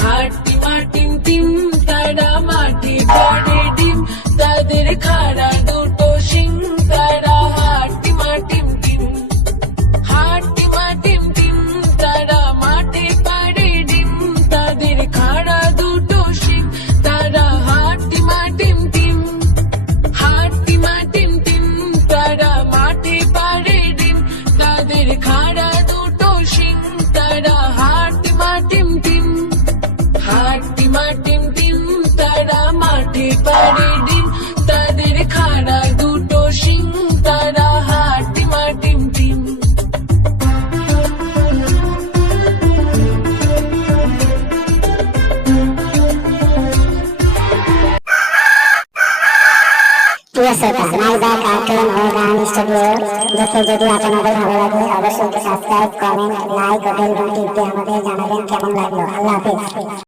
হাট্টি মাটিম team ওঠে পারে ডিম তাদের খাড়া দুটো শিং, তারা হাটি মাটিম টিম দেখে যদি আপনাদের ভালো লাগে, অবশ্যই সাবস্ক্রাইব কমেন্ট লাইক আমাদের জানাবেন কেমন লাগল। আল্লাহ